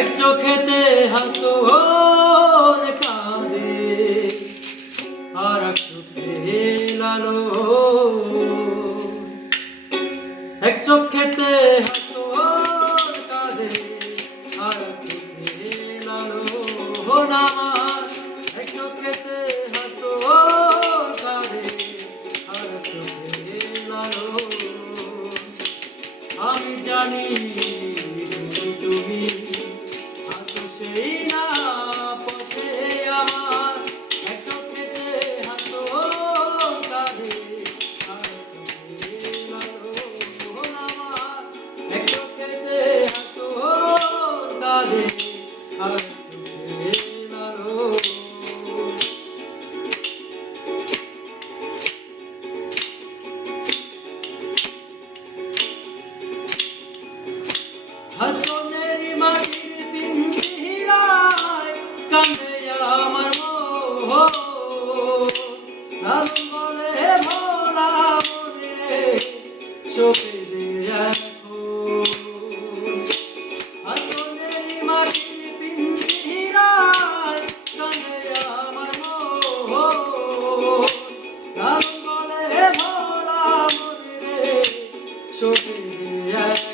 এক চোখেতে হাসন কাঁদে আর এক চোখে লালো, এক চোখেতে হাসন কাঁদে আর এক চোখে লালো আমার, এক চোখেতে হাসন কাঁদে আর এক চোখে লালো। আমি জানি তুমি আছো সেই না পথে আমার, এক চোখেতে হাসন কাঁদে আর এক চোখে লালো আমার, এক চোখেতে হাসন কাঁদে আর এক চোখে লালো। হাসনের মাটির পিঞ্জিরায় কান্দে আমার মন, লালন বলে ভোলা মনে চোখে দে এখন। হাসনের মাটির পিঞ্জিরায় কান্দে আমার মন, লালন বলে ভোলা মনে চোখে দে এখন।